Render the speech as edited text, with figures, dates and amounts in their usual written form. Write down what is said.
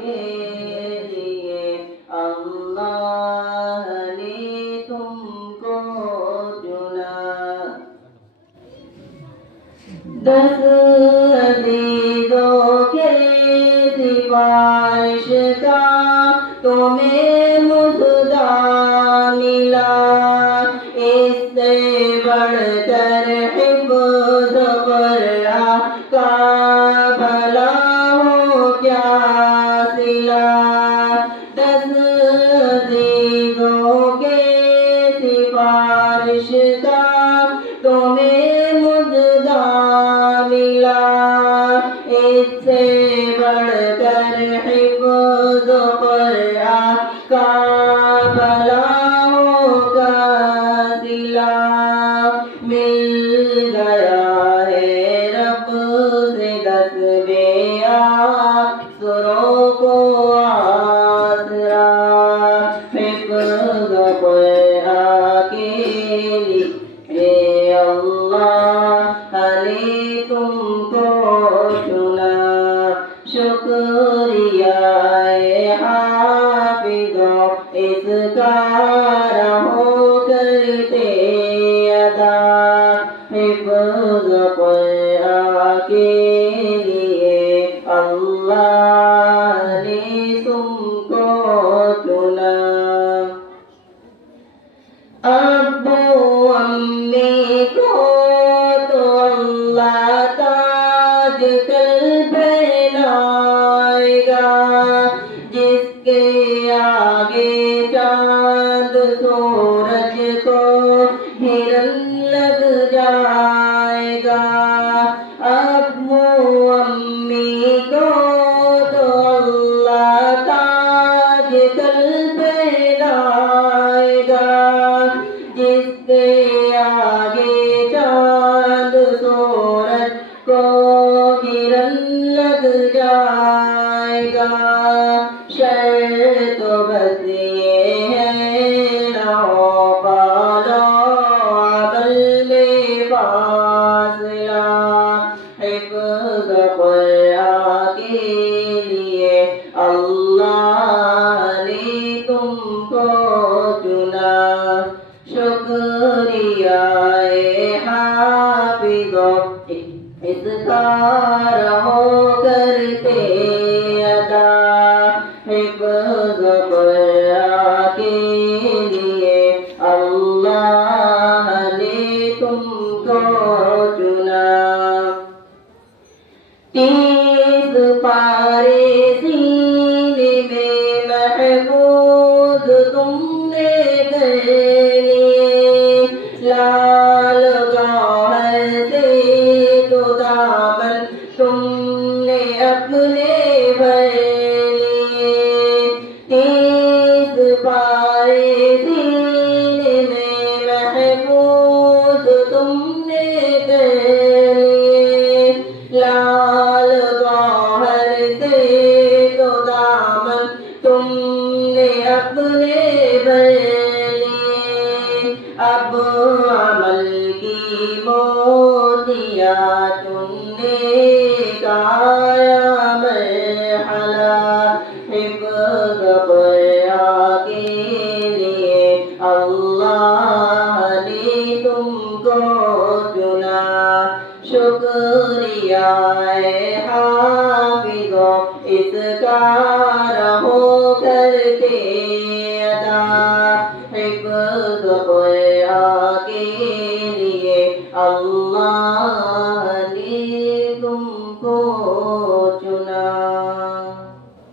के लिए अल्लाह ने तुमको चुना। 10 अज़ीज़ों के सिफारिश का तुम्हें मुद्दा मिला, इससे बढ़कर हिफ्ज़ क़ुरआन का भला हो क्या सिला। 10 अज़ीज़ों के सिफारिश का तुम्हें मुद्दा मिला, इससे बढ़कर हिफ्ज़ क़ुरआन का भला होगा सिला। मिल गया है रब से 10 बेअसरों को आसरा, हिफ्ज़ क़ुरआन के लिए अल्लाह ने तुमको चुना। शुक्रिया हाफिज़ों इसका रहो करते अदा, हिफ्ज़ क़ुरआन के लिए अल्लाह ने तुमको चुना। अब्बू अम्मी को तो अल्लाह ताज कल पहनाएगा, जिसके आगे चांद सूरज को हिरन लग जाएगा। अब्बू अम्मी को तो अल्लाह ताज कल पहनाएगा, जिसके आगे चांद सूरज को हिरन लग जाएगा। शर्त बस ये है न हो पालो अमल में फासला, हिफ्ज़ क़ुरआन के लिए अल्लाह ने तुमको चुना। शुक्रिया हाफिज़ों इसका रहो करते अदा, हिफ्ज़ क़ुरआन के लिए अल्लाह ने तुमको चुना। 30 पारे सीने में महफूज़ तुमने कर लिए, लाल गौहर से तो दामन तुमने अपने भर लिए। 30 पारे सीने में महफूज़ तुमने कर लिए, लाल गौहर से तो दामन तुमने अपने भर लिए। अब अमल की मोतियाँ चुनने का आया मरहला, हिफ्ज़ क़ुरआन के लिए अल्लाह ने तुमको चुना। शुक्रिया हाफिज़ों इसका रहो करते अदा, हिफ्ज़ क़ुरआन के लिए अल्लाह ने तुमको